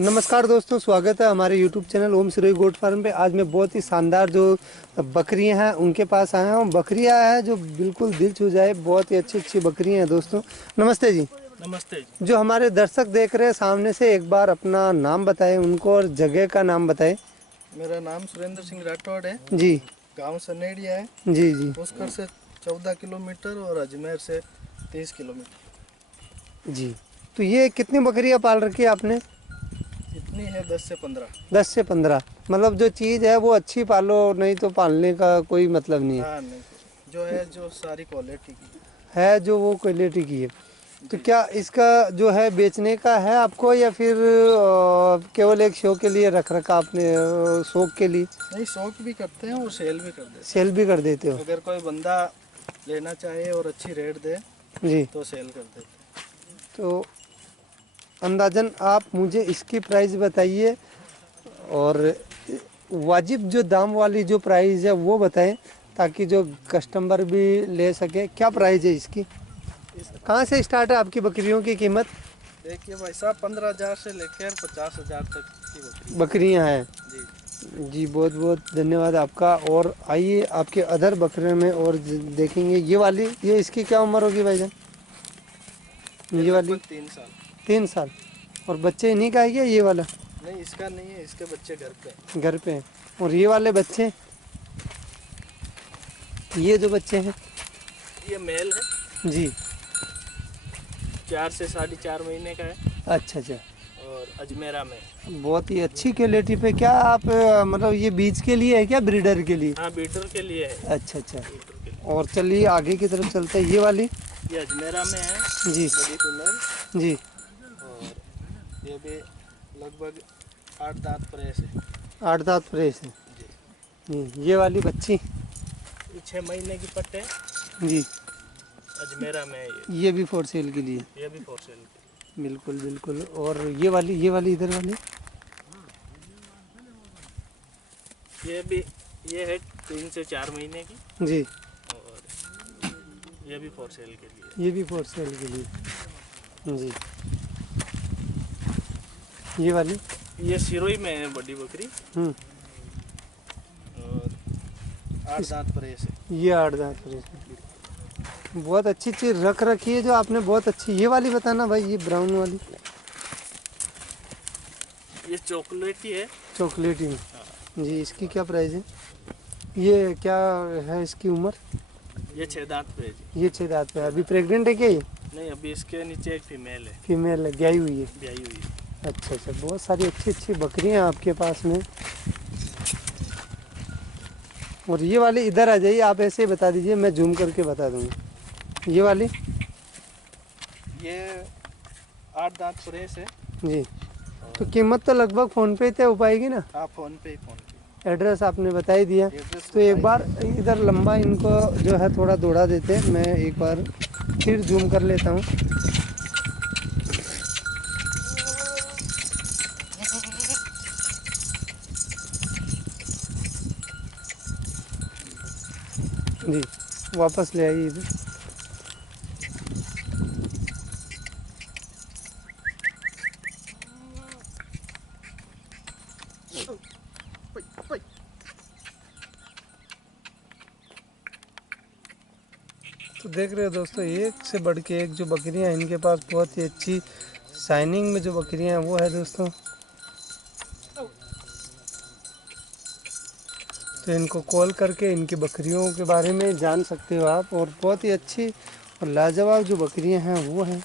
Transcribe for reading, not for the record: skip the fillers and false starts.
नमस्कार दोस्तों, स्वागत है हमारे YouTube चैनल ओम सिरोही गोट फार्म पे। आज मैं बहुत ही शानदार जो बकरियां हैं उनके पास आया हूं। बकरियां हैं जो बिल्कुल दिल छू जाए, बहुत ही अच्छी अच्छी बकरियां हैं दोस्तों। नमस्ते जी। नमस्ते जी। जो हमारे दर्शक देख रहे हैं सामने से, एक बार अपना नाम बताएं उनको और जगह का नाम बताएं। मेरा नाम सुरेंद्र सिंह राठौड़ है जी गांव सनेड़िया है। जी जी पुष्कर से 14 किलोमीटर और अजमेर से 30 किलोमीटर। जी। तो ये कितनी बकरियां पाल रखी है आपने? इतनी है 10 से 15। 10 से 15। मतलब जो चीज़ है वो अच्छी पालो, नहीं तो पालने का कोई मतलब नहीं है। हाँ नहीं, जो है जो सारी क्वालिटी की है जो वो क्वालिटी की है। तो जी। क्या इसका जो है बेचने का है आपको, या फिर केवल एक शो के लिए रख रखा आपने, शौक के लिए? नहीं, शौक भी करते हैं और सेल भी कर देते सेल भी कर देते हो? हैं। अगर कोई बंदा लेना चाहे और अच्छी रेट दे जी। तो सेल कर देते हैं। तो अंदाजन आप मुझे इसकी प्राइस बताइए, और वाजिब जो दाम वाली जो प्राइस है वो बताएं, ताकि जो कस्टमर भी ले सके। क्या प्राइस है इसकी? कहाँ से स्टार्ट है आपकी बकरियों की कीमत? देखिए भाई साहब, 15,000 से लेकर 50,000 तक की बकरियां हैं जी। जी। बहुत बहुत धन्यवाद आपका। और आइए आपके अदर बकरे में और देखेंगे। ये इसकी क्या उम्र होगी भाईजान? ये वाली 3 साल। 3 साल। और बच्चे इन्हीं का है क्या ये वाला? नहीं, इसका नहीं है, इसके बच्चे घर पे। घर पे हैं। और ये वाले बच्चे, ये जो बच्चे हैं? ये मेल है जी। 4 से 4.5 महीने का है अच्छा अच्छा। और अजमेरा में। बहुत ही अच्छी क्वालिटी पे। क्या आप मतलब ये बीज के लिए है क्या, ब्रीडर के लिए? हाँ, बीटर के लिए है। अच्छा अच्छा। बीटर के लिए। और चलिए आगे की तरफ चलते हैं। ये वाली? ये अजमेरा में है, जी बड़ी फीमेल। जी। और ये भी लगभग 8 दांत प्रेस है 8 दांत प्रेस है जी। जी। ये वाली बच्ची? ये 6 महीने की पट है, जी। अजमेरा में है ये भी फॉर सेल के लिए? ये भी फॉर सेल। बिल्कुल बिल्कुल। और ये वाली इधर वाली? ये है 3 से 4 महीने की। जी। और ये भी फॉर सेल के लिए। ये भी फॉर सेल के लिए जी। ये वाली? ये सिरोही में है बड़ी बकरी और 8 दांत प्रेस है। ये 8 दांत प्रेस है। बहुत अच्छी चीज़ रख रखी है जो आपने, बहुत अच्छी। ये वाली बताना भाई, ये ब्राउन वाली? ये चॉकलेटी है। चॉकलेटी में जी। इसकी क्या प्राइस है? ये क्या है इसकी उम्र? ये 6 दांत पे है जी। ये 6 दांत पे है। अभी प्रेग्नेंट है क्या ये? नहीं, अभी इसके नीचे एक फीमेल है, फीमेल है, ब्याई हुई है? ब्याई हुई है। अच्छा अच्छा। बहुत सारी अच्छी अच्छी बकरियां हैं आपके पास में। और ये वाली इधर आ जाइए, आप ऐसे ही बता दीजिए, मैं जूम करके बता दूंगा। ये वाली? ये 8 दांत प्रेस है जी। तो कीमत तो लगभग फ़ोन पे तय हो पाएगी ना? हाँ, फोन पे। एड्रेस आपने बता ही दिया। एड्रेस तो एक बार इधर लंबा इनको जो है थोड़ा दौड़ा देते हैं, मैं एक बार फिर जूम कर लेता हूँ। जी, वापस ले आइए इधर। तो देख रहे हो दोस्तों, एक से बढ़ के एक जो बकरियां हैं इनके पास, बहुत ही अच्छी शाइनिंग में जो बकरियां हैं वो है दोस्तों। तो इनको कॉल करके इनकी बकरियों के बारे में जान सकते हो आप। और बहुत ही अच्छी और लाजवाब जो बकरियां हैं वो हैं।